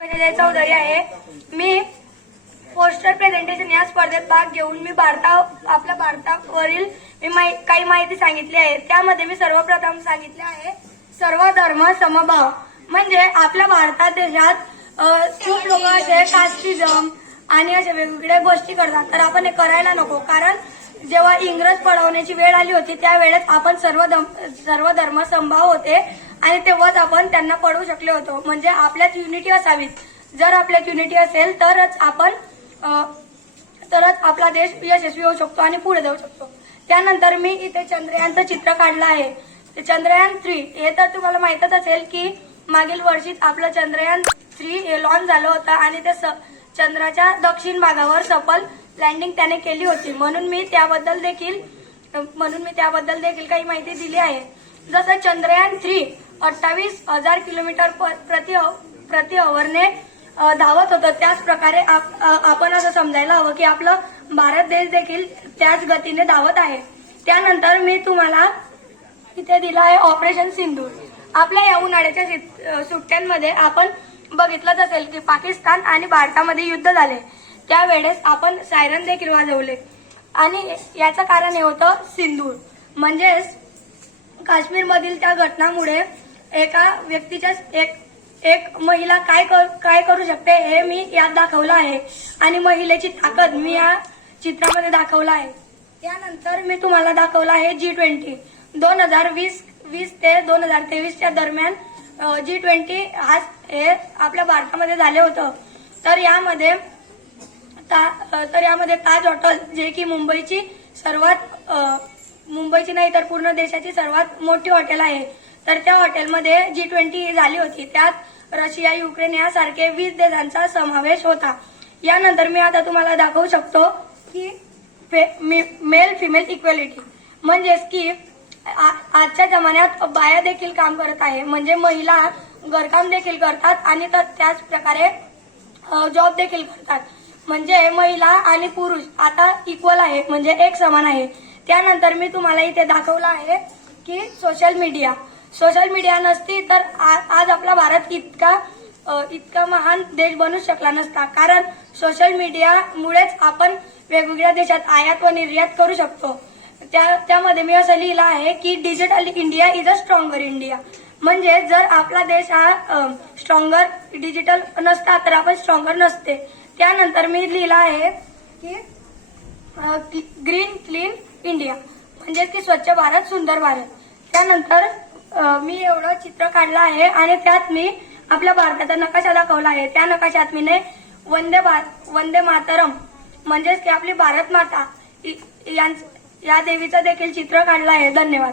चौधरी आहे। मी poster presentation या स्पर्धेत भाग घेऊन मी आपल्या भारतावरील काही माहिती सांगितली आहे। त्यामध्ये मी सर्वप्रथम सांगितले आहे सर्व धर्म समभाव। म्हणजे आपल्या भारतात देशात खूप लोक असे कास्टिझम आणि अशा वेगवेगळ्या गोष्टी करतात, तर आपण हे करायला नको। कारण जेव्हा इंग्रज पळवण्याची वेळ आली होती त्यावेळेस आपण सर्व धर्म समभाव होते आणि तेव्हाच आपण त्यांना पळवू शकलो होतो। म्हणजे आपल्यात युनिटी असावी। जर आपल्यात युनिटी असेल तरच आपला देश यशस्वी होऊ शकतो आणि पुढे जाऊ शकतो। त्यानंतर मी इथे चंद्रयानचं चित्र काढलं आहे। चंद्रयान 3 हे तर तुम्हाला माहितच असेल की मागील वर्षीच आपलं चंद्रयान 3 हे लॉन्च झालं होतं आणि ते चंद्राच्या दक्षिण भागावर सफल लँडिंग त्याने केली होती। म्हणून मी त्याबद्दल देखील काही माहिती दिली आहे। जसं चंद्रयान 3 28,000 किलोमीटर प्रति अवरने धावत होतं, त्याच प्रकारे आपण असं समजायला हवं की आपलं भारत देश देखील त्याच गतीने धावत आहे। त्यानंतर मी तुम्हाला इथे दिला आहे ऑपरेशन सिंदूर। आपल्या या उन्हाळ्याच्या सुट्ट्यांमध्ये आपण बघितलंच असेल की पाकिस्तान आणि भारतामध्ये युद्ध झाले, त्यावेळेस आपण सायरन देखील वाजवले आणि याचं कारण हे होतं सिंदूर। म्हणजेच काश्मीरमधील त्या घटनामुळे एका व्यक्तीच्या एक महिला काय करू शकते हे मी यात दाखवलं आहे आणि महिलेची ताकद मी या चित्रामध्ये दाखवला आहे। त्यानंतर मी तुम्हाला दाखवलं आहे G20 2020 ते 2023 दरम्यान G20 हे आपल्या भारतामध्ये झाले होतं। तर यामध्ये ताज हॉटेल जे की मुंबईची नाही तर पूर्ण देशाची सर्वात मोठी हॉटेल आहे, तर त्या हॉटेलमध्ये G20 झाली होती। त्यात रशिया, युक्रेन यासारखे 20 देशांचा समावेश होता। यानंतर मी आता तुम्हाला दाखवू शकतो की मेल फिमेल इक्वॅलिटी, म्हणजेच की आजच्या जमान्यात बाया देखील काम करत आहे। म्हणजे महिला घरकाम देखील करतात आणि त्याच प्रकारे जॉब देखील करतात। म्हणजे महिला आणि पुरुष आता इक्वल आहे, म्हणजे एक समान आहे। त्यानंतर मी तुम्हाला इथे दाखवलं आहे की सोशल मीडिया नसती तर आज आपला भारत इतका महान देश बनू शकला नसता। कारण सोशल मीडियामुळेच आपण वेगवेगळ्या देशात आयात व निर्यात करू शकतो। त्यामध्ये मी असं लिहिलं आहे की digital India is a stronger India. म्हणजे जर आपला देश हा स्ट्रॉंगर डिजिटल नसता तर आपण स्ट्रॉंगर नसते। त्यानंतर मी लिहिलं आहे की ग्रीन क्लीन इंडिया, म्हणजे की स्वच्छ भारत सुंदर भारत। त्यानंतर मी एवढं चित्र काढलं आहे आणि त्यात मी आपल्या भारताचा नकाशा दाखवला आहे। त्या नकाशात मी वंदे मातरम म्हणजेच की आपली भारत माता या देवीचं देखील चित्र काढलं आहे। धन्यवाद।